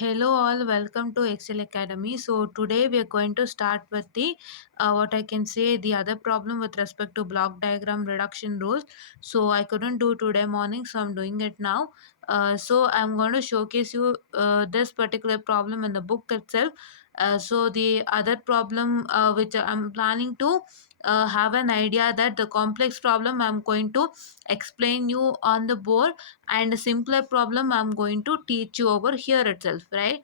Hello all, welcome to Excel Academy. So today we are going to start with the what I can say the other problem with respect to block diagram reduction rules. So I couldn't do today morning, so I'm doing it now. So I'm going to showcase you this particular problem in the book itself. So the other problem which I'm planning to have an idea that the complex problem I'm going to explain you on the board, and a simpler problem I'm going to teach you over here itself, right?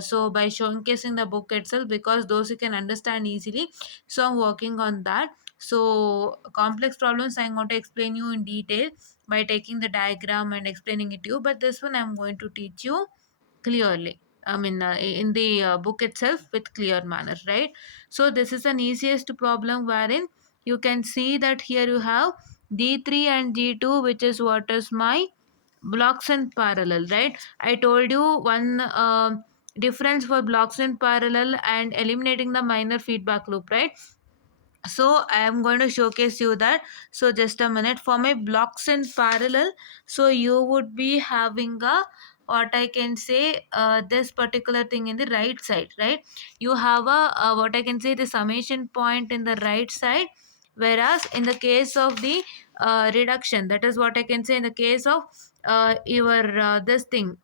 So by showcasing the book itself, because those you can understand easily, so I'm working on that. So complex problems I'm going to explain you in detail by taking the diagram and explaining it to you, but this one I'm going to teach you clearly, I mean in the book itself with clear manner, right? So this is an easiest problem wherein you can see that here you have d3 and g2, which is what is my blocks in parallel, right? I told you one difference for blocks in parallel and eliminating the minor feedback loop, right? So I am going to showcase you that. So just a minute, for my blocks in parallel, so you would be having a what I can say this particular thing in the right side, right? You have a what I can say the summation point in the right side, whereas in the case of the reduction, that is what I can say in the case of your this thing,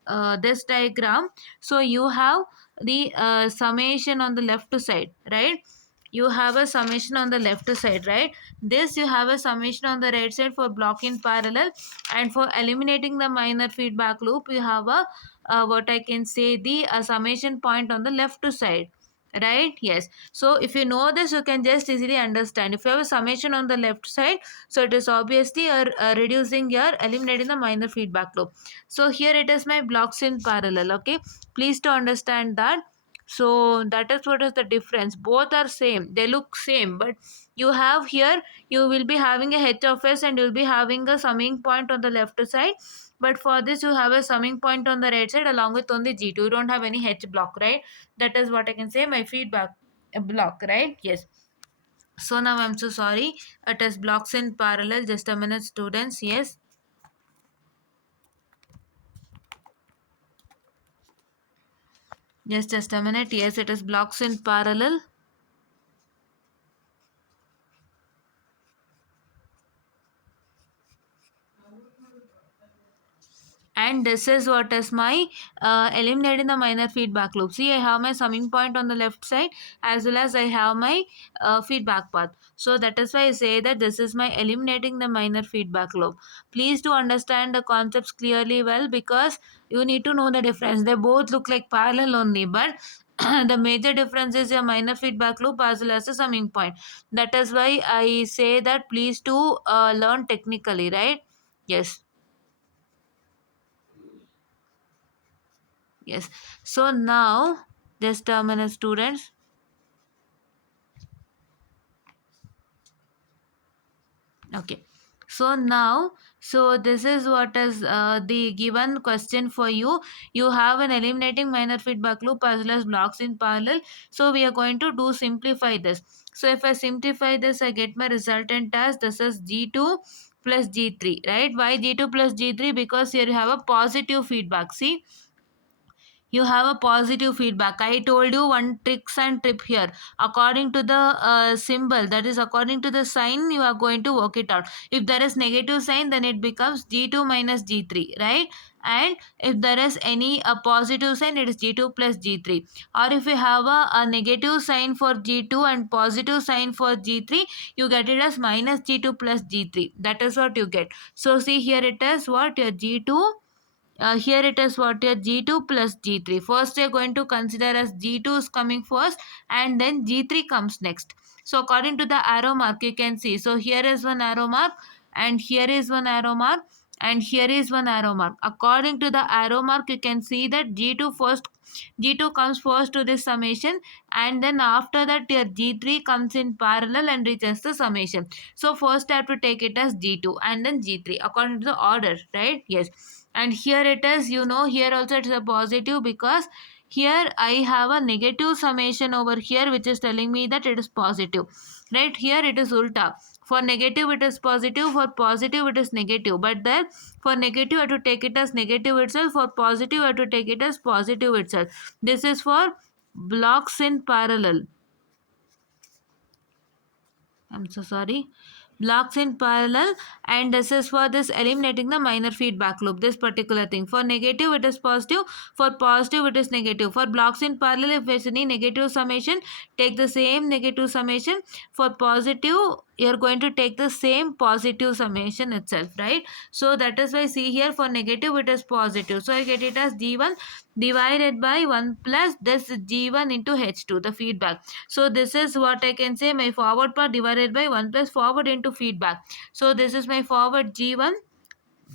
this diagram, so you have the summation on the left side, right? You have a summation on the left side, right? This you have a summation on the right side for block in parallel, and for eliminating the minor feedback loop you have a what I can say the summation point on the left side, right? Yes. So if you know this, you can just easily understand. If you have a summation on the left side, so it is obviously reducing your eliminating the minor feedback loop. So here it is my blocks in parallel, okay? Please to understand that. So that is what is the difference. Both are same, they look same, but you have here, you will be having a h of s and you'll be having a summing point on the left side, but for this you have a summing point on the right side along with only g2. You don't have any h block, right? That is what I can say my feedback block, right? Yes. So now I'm so sorry, it is blocks in parallel. Just a minute, students. Yes, yes, just a minute. Yes, it is blocks in parallel. And this is what is my eliminating the minor feedback loop. See, I have my summing point on the left side as well as I have my feedback path. So that is why I say that this is my eliminating the minor feedback loop. Please do understand the concepts clearly well, because you need to know the difference. They both look like parallel only, but the major difference is your minor feedback loop as well as the summing point. That is why I say that please to learn technically, right? Yes. Yes. So now, just a minute, students. Okay. So now, so this is what is the given question for you. You have an eliminating minor feedback loop as well as blocks in parallel. So we are going to do simplify this. So if I simplify this, I get my resultant as this is G2 plus G3, right? Why G2 plus G3? Because here you have a positive feedback. See, you have a positive feedback. I told you one tricks and tip here. According to the symbol, that is according to the sign, you are going to work it out. If there is negative sign, then it becomes g2 minus g3, right? And if there is any a positive sign, it is g2 plus g3. Or if you have a negative sign for g2 and positive sign for g3, you get it as minus g2 plus g3. That is what you get. So see, here it is what your g2, here it is what your g2 plus g3. First you're going to consider as g2 is coming first, and then g3 comes next. So according to the arrow mark, you can see, so here is one arrow mark, and here is one arrow mark, and here is one arrow mark. According to the arrow mark, you can see that g2 first, g2 comes first to this summation, and then after that your g3 comes in parallel and reaches the summation. So first I have to take it as g2 and then g3 according to the order, right? Yes. And here it is, you know, here also it's a positive, because here I have a negative summation over here which is telling me that it is positive, right? Here it is ulta. For negative it is positive, for positive it is negative, but then for negative you have to take it as negative itself, for positive you have to take it as positive itself. This is for blocks in parallel. I'm so sorry. Blocks in parallel, and this is for this eliminating the minor feedback loop. This particular thing. For negative, it is positive. For positive, it is negative. For blocks in parallel, if there's any negative summation, take the same negative summation. For positive, you're going to take the same positive summation itself, right? So that is why see here for negative, it is positive. So I get it as G1 divided by 1 plus this G1 into H2, the feedback. So this is what I can say, my forward part divided by 1 plus forward into feedback. So this is my forward G1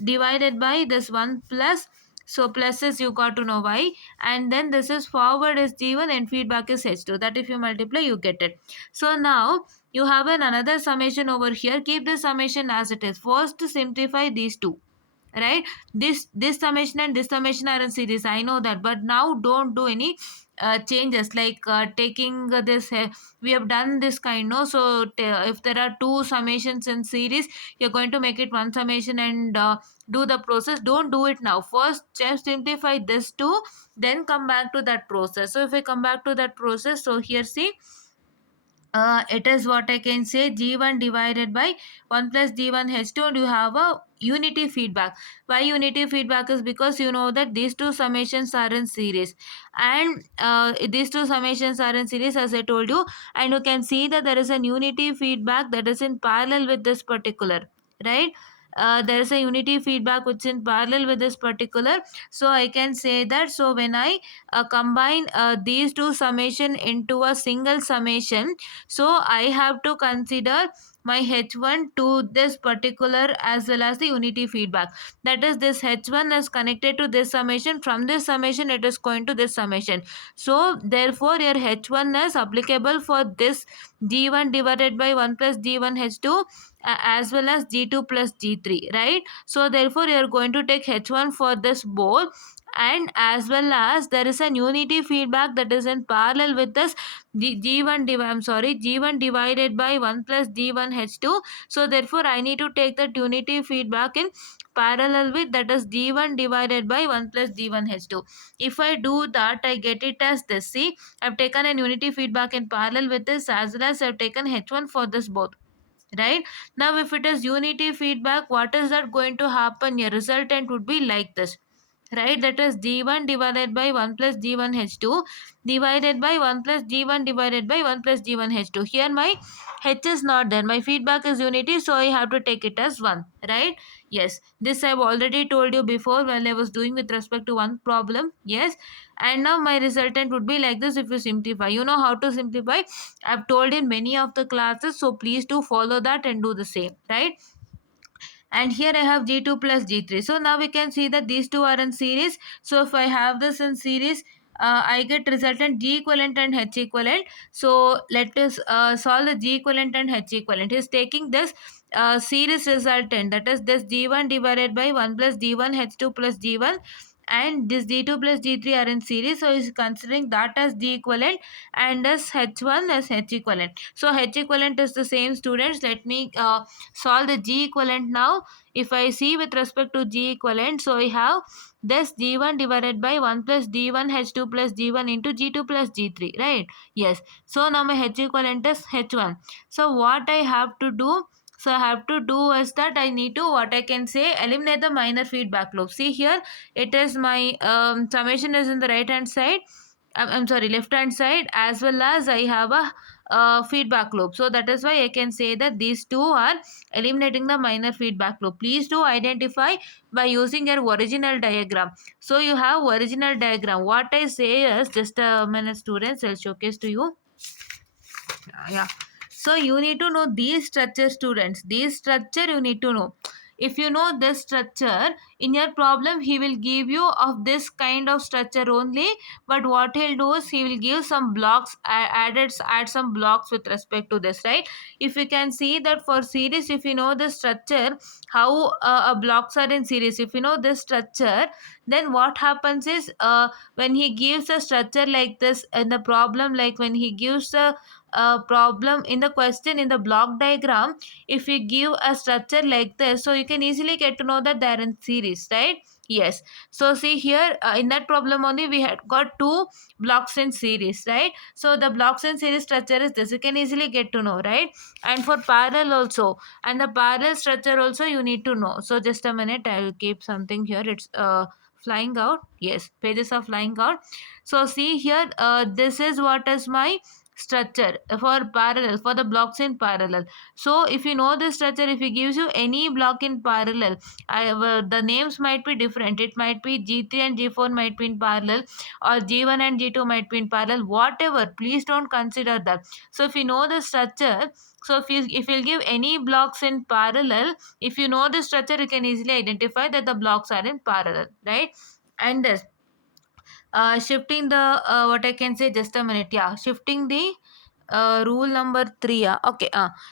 divided by this 1 plus, so pluses you got to know why, and then this is forward is G1 and feedback is H2, that if you multiply you get it. So now you have another summation over here. Keep the summation as it is. First simplify these two, right? This summation and this summation are in series, I know that, but now don't do any changes like taking this we have done this kind, no? So if there are two summations in series, you're going to make it one summation and do the process. Don't do it now. First just simplify this two, then come back to that process. So if I come back to that process, so here see, it is what I can say, G1 divided by 1 plus G1 H2, and you have a unity feedback. Why unity feedback is because you know that these two summations are in series, and these two summations are in series as I told you, and you can see that there is an unity feedback that is in parallel with this particular, right? There is a unity feedback which is in parallel with this particular. So I can say that, so when I combine these two summation into a single summation, so I have to consider my H1 to this particular as well as the unity feedback. That is, this H1 is connected to this summation. From this summation, it is going to this summation. So therefore, your H1 is applicable for this G1 divided by 1 plus G1 H2 as well as G2 plus G3, right? So therefore, you are going to take H1 for this both, and as well as there is an unity feedback that is in parallel with this G1 divided by 1 plus G1 H2. So therefore I need to take that unity feedback in parallel with, that is G1 divided by 1 plus G1 H2. If I do that, I get it as this. See, I've taken an unity feedback in parallel with this as well as I've taken H1 for this both, right? Now if it is unity feedback, what is that going to happen? Your resultant would be like this, right? That is G1 divided by 1 plus G1 H2 divided by 1 plus G1 divided by 1 plus G1 H2. Here my H is not there, my feedback is unity, so I have to take it as 1, right? Yes, this I've already told you before while I was doing with respect to one problem. Yes, and now my resultant would be like this if you simplify. You know how to simplify, I've told in many of the classes, so please do follow that and do the same, right? And here I have G2 plus G3. So now we can see that these two are in series. So if I have this in series, I get resultant G equivalent and H equivalent. So let us solve the G equivalent and H equivalent. He is taking this series resultant, that is this G1 divided by 1 plus G1 H2 plus G1, and this G2 plus G3 are in series. So is considering that as G equivalent and as H1 as H equivalent. So H equivalent is the same, students. Let me solve the G equivalent now. If I see with respect to G equivalent, so I have this G1 divided by 1 plus D1 H2 plus G1 into G2 plus G3, right? Yes. So now my H equivalent is H1. So what I have to do? So I have to do is that I need to, what I can say, eliminate the minor feedback loop. See here, it is my summation is in the right hand side. I'm sorry, left hand side, as well as I have a feedback loop. So that is why I can say that these two are eliminating the minor feedback loop. Please do identify by using your original diagram. So you have original diagram. What I say is, just a minute students, I'll showcase to you. Yeah, so you need to know these structure, students. These structure you need to know. If you know this structure, in your problem he will give you of this kind of structure only, but what he'll do is he will give some blocks, add some blocks with respect to this, right? If you can see that for series, if you know the structure, how blocks are in series, if you know this structure, then what happens is, when he gives a structure like this in the problem, like when he gives a problem in the question in the block diagram, if you give a structure like this, so you can easily get to know that they're in series, right? Yes. So see here, in that problem only we had got two blocks in series, right? So the blocks in series structure is this, you can easily get to know, right? And for parallel also, and the parallel structure also you need to know. So just a minute, I'll keep something here. It's flying out. Yes, pages are flying out. So see here, this is what is my structure for parallel, for the blocks in parallel. So if you know this structure, if it gives you any block in parallel, the names might be different. It might be G3 and G4 might be in parallel, or G1 and G2 might be in parallel, whatever. Please don't consider that. So if you know the structure, so if you give any blocks in parallel, if you know the structure, you can easily identify that the blocks are in parallel, right? And this, shifting the, what I can say, just a minute, yeah, shifting the rule number 3, yeah. Okay,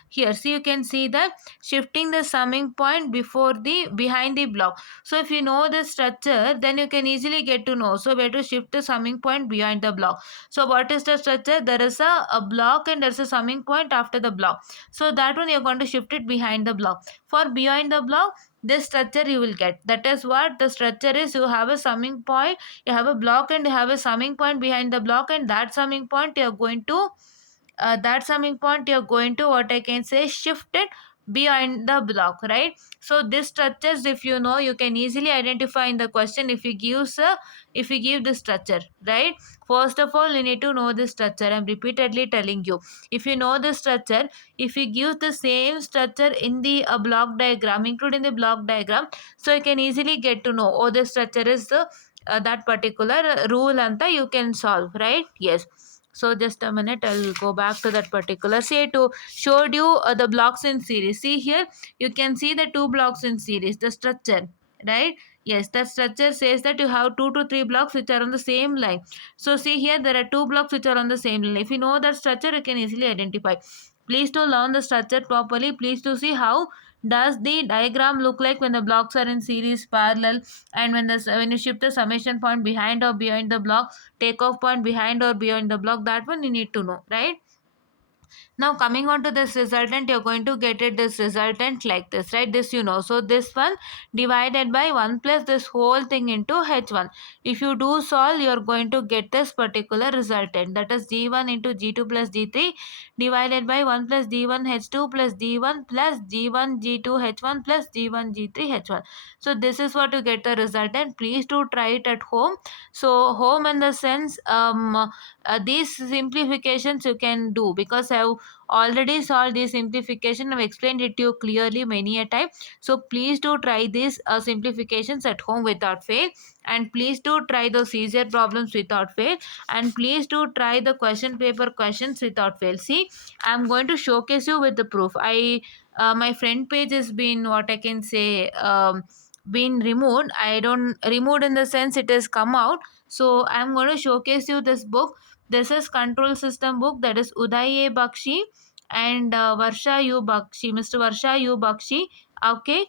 here see, you can see that shifting the summing point before the behind the block. So if you know the structure, then you can easily get to know, so where to shift the summing point behind the block. So what is the structure? There is a block and there's a summing point after the block, so that one you're going to shift it behind the block. For behind the block, this structure you will get, that is what the structure is. You have a summing point, you have a block, and you have a summing point behind the block, and that summing point you're going to, what I can say, shift it behind the block, right? So this structures, if you know, you can easily identify in the question if you give the structure, right? First of all, you need to know the structure. I'm repeatedly telling you, if you know the structure, if you give the same structure in the block diagram, including the block diagram, so you can easily get to know, oh, the structure is the that particular rule anta you can solve, right? Yes. So just a minute, I'll go back to that particular, say, to showed you the blocks in series. See here, you can see the two blocks in series, the structure, right? Yes, the structure says that you have 2 to 3 blocks which are on the same line. So see here, there are 2 blocks which are on the same line. If you know that structure, you can easily identify. Please to learn the structure properly. Please to see how does the diagram look like when the blocks are in series parallel, and when you shift the summation point behind or behind the block, takeoff point behind or behind the block, that one you need to know, right? Now coming on to this resultant, you're going to get it this resultant like this, right? This you know. So this one divided by 1 plus this whole thing into h1. If you do solve, you're going to get this particular resultant, that is g1 into g2 plus g3 divided by 1 plus d1 h2 plus d1 plus g1 g2 h1 plus g1 g3 h1. So this is what you get the resultant. Please do try it at home. So home in the sense, these simplifications you can do, because I've already solved this simplification. I've explained it to you clearly many a time. So please do try these simplifications at home without fail, and please do try those easier problems without fail, and please do try the question paper questions without fail. See, I'm going to showcase you with the proof. My friend page has been, what I can say, been removed. I don't removed in the sense it has come out. So I'm going to showcase you this book. This is control system book, that is Uday A. Bakshi and Varsha U. Bakshi, Mr. Varsha U. Bakshi. Okay.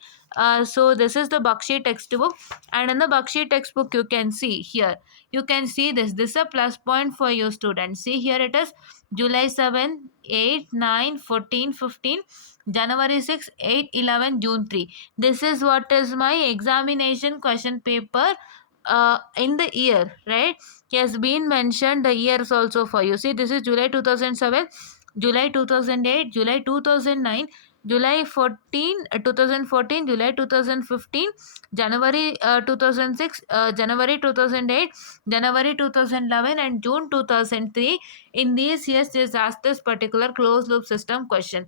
So this is the Bakshi textbook, and in the Bakshi textbook you can see here. You can see this. This is a plus point for you students. See here, it is July 7, 8, 9, 14, 15, January 6, 8, 11, June 3. This is what is my examination question paper in the year, right? He has been mentioned the years also for you. See, this is July 2007, July 2008, July 2009, July 14, 2014, July 2015, January 2006, January 2008, January 2011, and June 2003. In these years, just ask this particular closed loop system question.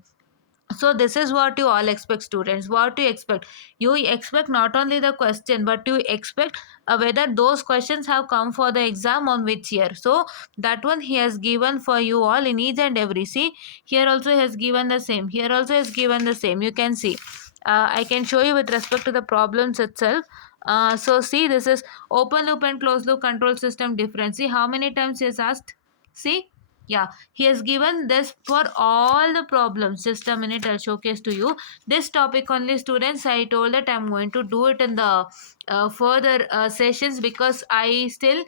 So this is what you all expect, students. What you expect, you expect not only the question, but you expect whether those questions have come for the exam on which year. So that one he has given for you all in each and every. See, here also he has given the same, here also has given the same. You can see, I can show you with respect to the problems itself. So see, this is open loop and closed loop control system difference. See how many times he has asked. See, yeah, he has given this for all the problems. Just a minute, I'll showcase to you this topic only, students. I told that I'm going to do it in the further sessions, because I still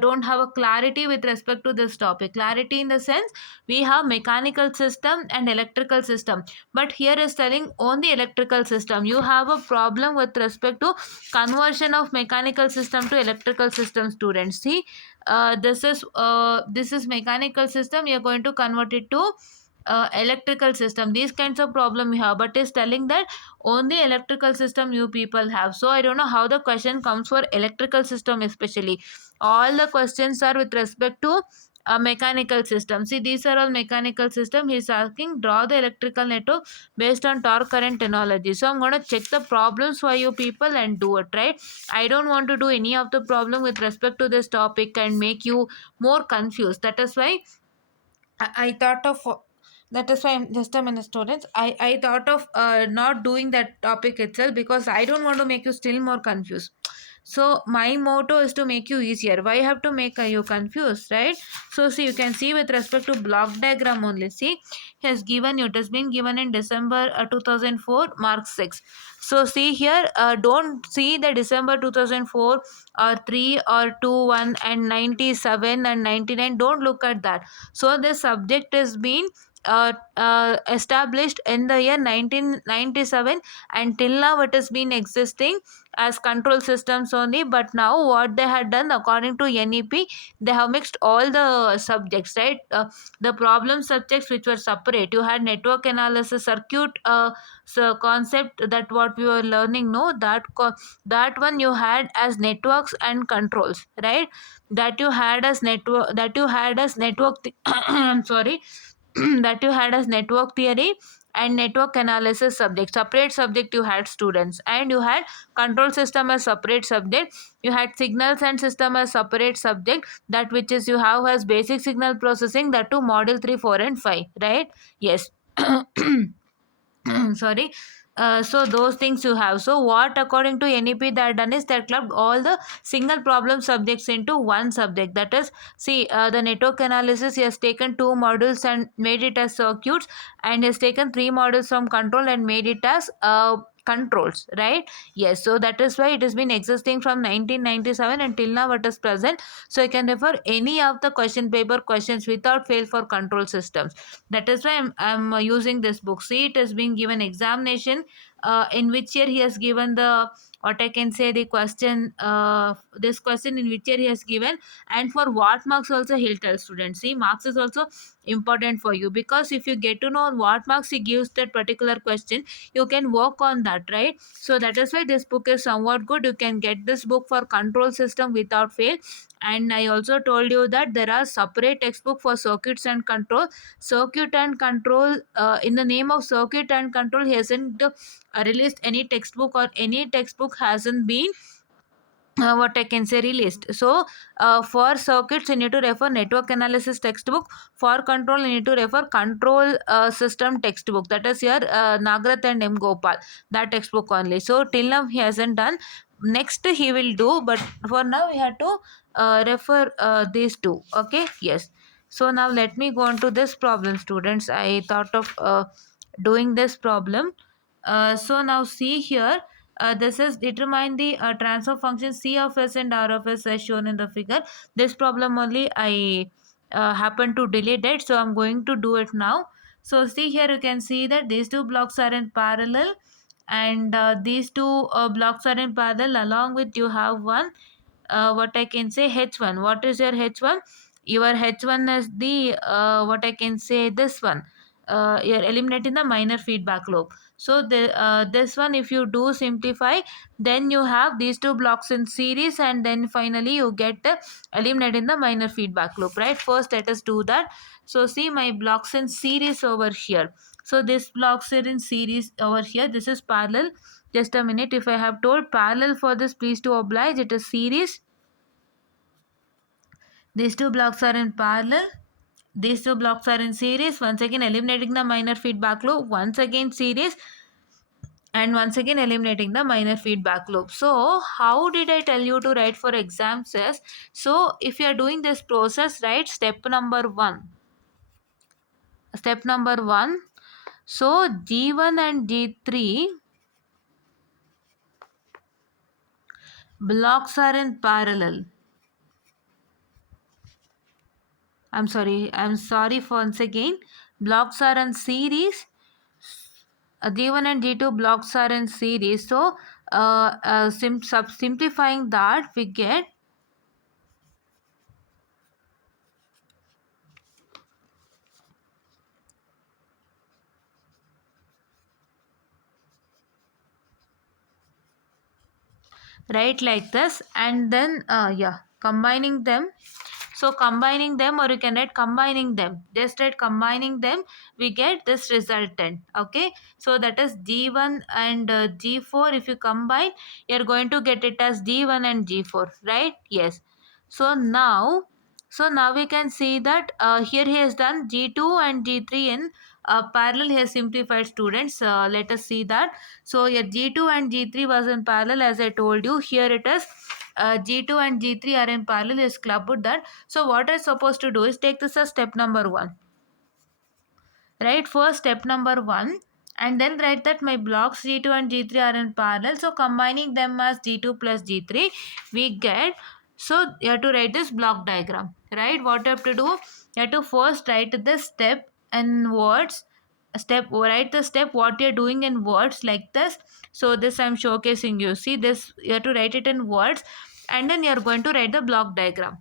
don't have a clarity with respect to this topic. Clarity in the sense, we have mechanical system and electrical system, but here is telling only electrical system. You have a problem with respect to conversion of mechanical system to electrical system, students. See, this is mechanical system, you're going to convert it to electrical system. These kinds of problem we have, but is telling that only electrical system you people have. So I don't know how the question comes for electrical system especially. All the questions are with respect to a mechanical system. See, these are all mechanical system. He's asking draw the electrical network based on torque current analogy. So I'm going to check the problems for you people and do it, right? I don't want to do any of the problem with respect to this topic and make you more confused. That is why I thought of, that is why just a minute, students. I thought of not doing that topic itself, because I don't want to make you still more confused. So my motto is to make you easier. Why have to make you confused, right? So see, you can see with respect to block diagram only. See, he has given you, it has been given in December 2004, mark 6. So see here, don't see the December 2004 or 3 or 2 1 and 97 and 99. Don't look at that. So the subject is being established in the year 1997, and till now it has been existing as control systems only. But now what they had done, according to NEP, they have mixed all the subjects, right? The problem subjects which were separate, you had network analysis, circuit so concept, that what we were learning, no, that one you had as networks and controls, right? That you had as network, that you had as network I'm sorry, that you had as network theory and network analysis subject. Separate subject you had, students. And you had control system as separate subject. You had signals and system as separate subject, that which is you have as basic signal processing, that to model 3 4 and 5, right? Yes. Sorry. So those things you have. So what according to NEP they are done is they clubbed all the single problem subjects into one subject. That is, see, the network analysis, he has taken two modules and made it as circuits, and he has taken three modules from control and made it as controls, right? Yes. So that is why it has been existing from 1997 until now it is present. So you can refer any of the question paper questions without fail for control systems. That is why I'm using this book. See, it has been given examination in which year he has given the, what I can say, the question, this question in which year he has given, and for what marks also he'll tell students. See, marks is also important for you, because if you get to know what marks he gives that particular question, you can work on that, right? So that is why this book is somewhat good. You can get this book for control system without fail. And I also told you that there are separate textbook for circuits and control. Circuit and control, in the name of circuit and control, he hasn't released any textbook, or any textbook hasn't been what I can say released. So for circuits you need to refer network analysis textbook. For control you need to refer control system textbook. That is here Nagarath and M Gopal, that textbook only. So till now he hasn't done. Next he will do, but for now we have to refer these two. Okay, yes. So now let me go on to this problem, students. I thought of doing this problem. So now see here, this is determine the transfer function C of S and R of S as shown in the figure. This problem only I happen to delete it, so I'm going to do it now. So see here, you can see that these two blocks are in parallel, and these two blocks are in parallel. Along with you have one, what I can say, H1. What is your H1? Your H1 is the what I can say, this one. You're eliminating the minor feedback loop. So this one, if you do simplify, then you have these two blocks in series, and then finally you get the eliminating the minor feedback loop, right? First let us do that. So see, my blocks in series over here. So this blocks are in series over here. This is parallel. Just a minute, if I have told parallel for this, please to oblige, it is series. These two blocks are in parallel. These two blocks are in series. Once again eliminating the minor feedback loop. Once again series. and once again eliminating the minor feedback loop. So how did I tell you to write for exams is, so if you are doing this process, right, step number 1, so G1 and G3 blocks are in parallel. I'm sorry for once again, blocks are in series. G1 and G2 blocks are in series. So simplifying that, we get right like this, and then combining them. So combining them, or you can write combining them, just write combining them, we get this resultant. Okay, so that is G1 and G4. If you combine, you're going to get it as G1 and G4, right? Yes. So now we can see that here he has done G2 and G3 in parallel. He has simplified, students. Let us see that. So your G2 and G3 was in parallel, as I told you. Here it is. G2 and G3 are in parallel, is clubbed that. So what I'm supposed to do is take this as step number 1. Right, first step number 1, and then write that my blocks G2 and G3 are in parallel. So combining them as G2 plus G3, we get, so you have to write this block diagram. Right, what you have to do, you have to first write the step in words. Write the step what you're doing in words like this. So this I'm showcasing you. See this, you have to write it in words, and then you're going to write the block diagram.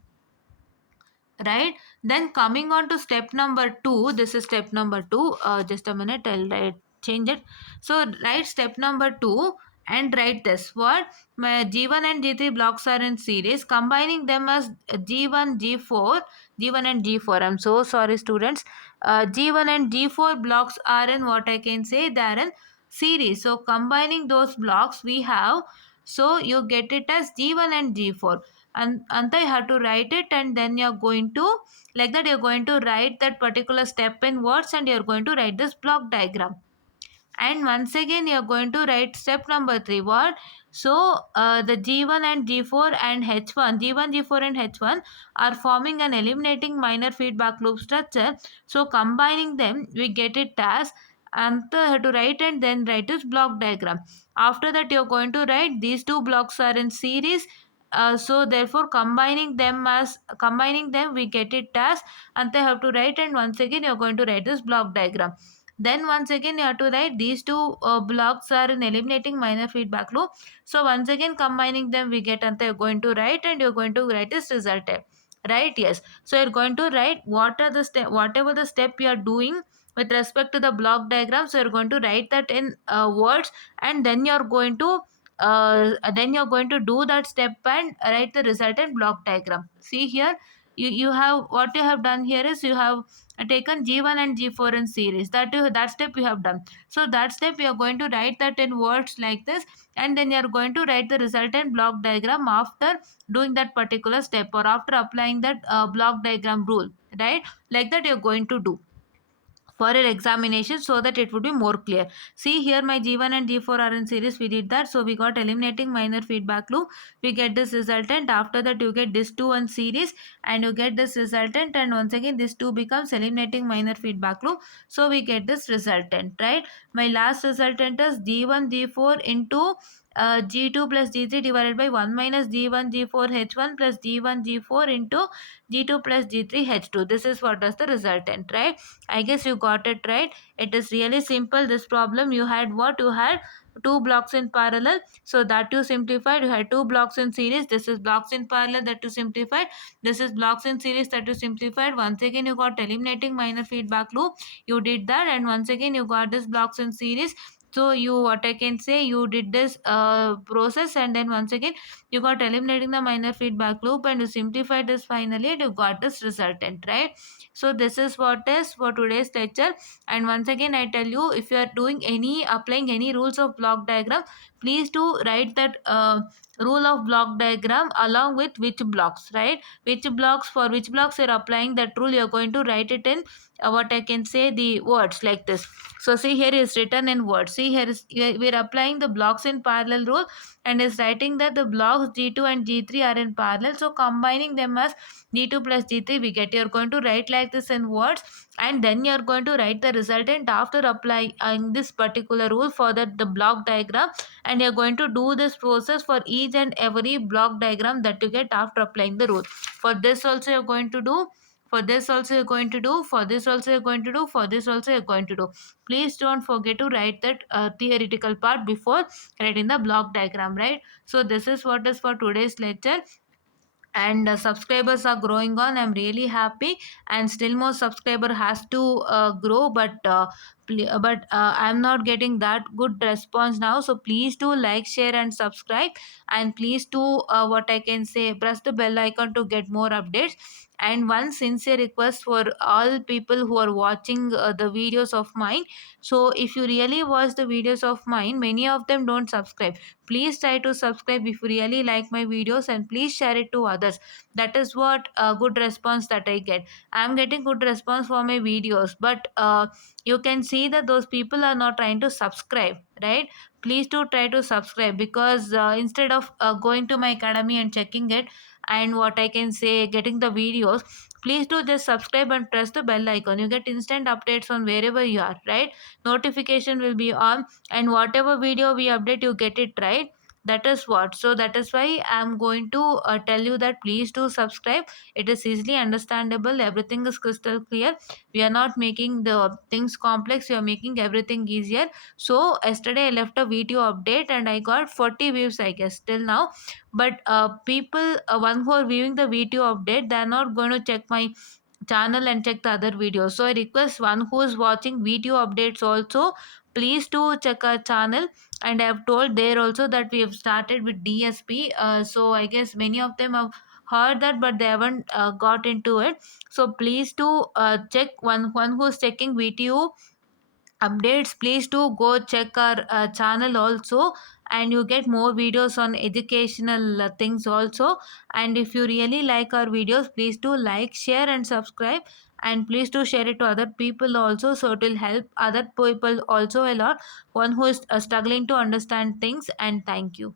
Right, then coming on to step number 2, this is step number 2. Just a minute, I'll write, change it. So write step number 2 and write this, what, my G1 and G3 blocks are in series, combining them as G1 G4, G1 and G4. I'm so sorry, students. G1 and G4 blocks are in, what I can say, they are in series. So combining those blocks we have, so you get it as G1 and G4. And Anta, you have to write it, and then you're going to, like that, you're going to write that particular step in words, and you're going to write this block diagram. And once again you're going to write step number 3, what, so the G1 and G4 and H1, G1 G4 and H1 are forming an eliminating minor feedback loop structure. So combining them we get it as, and have to write, and then write this block diagram. After that you're going to write these two blocks are in series. So therefore combining them we get it as, and they have to write, and once again you're going to write this block diagram. Then once again you have to write these two blocks are in eliminating minor feedback loop. So once again combining them we get, and you're going to write, and you're going to write this result. Right, yes. So you're going to write what are the step, whatever the step you are doing with respect to the block diagram. So you're going to write that in words, and then you're going to do that step and write the resultant block diagram. See here, you have, what you have done here is, you have taken G1 and G4 in series. That step you have done. So that step you are going to write that in words like this, and then you are going to write the resultant block diagram after doing that particular step, or after applying that block diagram rule. Right, like that you're going to do for your examination, so that it would be more clear. See here, my G1 and G4 are in series, we did that. So we got eliminating minor feedback loop, we get this resultant. After that you get this 2 in series, and you get this resultant, and once again this 2 becomes eliminating minor feedback loop. So we get this resultant. Right, my last resultant is G1 G4 into G2 plus G3 divided by 1 minus G1 G4 H1 plus G1 G4 into G2 plus G3 H2. This is what is the resultant. Right, I guess you got it right. It is really simple, this problem. You had what, you had two blocks in parallel, so that you simplified. You had two blocks in series, this is blocks in parallel, that you simplified. This is blocks in series, that you simplified. Once again you got eliminating minor feedback loop, you did that, and once again you got this blocks in series. So you, what I can say, you did this process, and then once again you got eliminating the minor feedback loop, and you simplified this finally, and you got this resultant. Right, so this is what is for today's lecture. And once again I tell you, if you are doing any, applying any rules of block diagram, please do write that rule of block diagram along with which blocks, right? Which blocks, for which blocks you're applying that rule, you're going to write it in what I can say, the words like this. So see, here is written in words. See, here is, we're applying the blocks in parallel rule, and is writing that the blocks G2 and G3 are in parallel, so combining them as G2 plus G3 we get. You're going to write like this in words, and then you're going to write the resultant after applying this particular rule for the block diagram. And you're going to do this process for each and every block diagram that you get after applying the rule. For this also you're going to do, for this also you're going to do, for this also you're going to do, for this also you're going to do. Please don't forget to write that theoretical part before writing the block diagram, right? So this is what is for today's lecture, and subscribers are growing on. I'm really happy, and still more subscriber has to grow, but I'm not getting that good response now. So please do like, share and subscribe, and please do what I can say, press the bell icon to get more updates. And one sincere request for all people who are watching the videos of mine. So if you really watch the videos of mine, many of them don't subscribe. Please try to subscribe if you really like my videos, and please share it to others. That is what a good response that I get. I'm getting good response for my videos, but you can see that those people are not trying to subscribe, right? Please do try to subscribe, because instead of going to my academy and checking it, and what I can say, getting the videos, please do just subscribe and press the bell icon. You get instant updates on wherever you are, right? Notification will be on, and whatever video we update, you get it, right? That is what. So that is why I'm going to tell you that please do subscribe. It is easily understandable, everything is crystal clear. We are not making the things complex, we are making everything easier. So yesterday I left a video update and I got 40 views, I guess, till now. But people, one who are viewing the video update, they are not going to check my channel and check the other videos. So I request one who is watching video updates also, please do check our channel. And I have told there also that we have started with DSP. So I guess many of them have heard that, but they haven't got into it. So please do check, one who is checking video updates, please do go check our channel also, and you get more videos on educational things also. And if you really like our videos, please do like, share and subscribe, and please do share it to other people also, so it will help other people also a lot, one who is struggling to understand things. And thank you.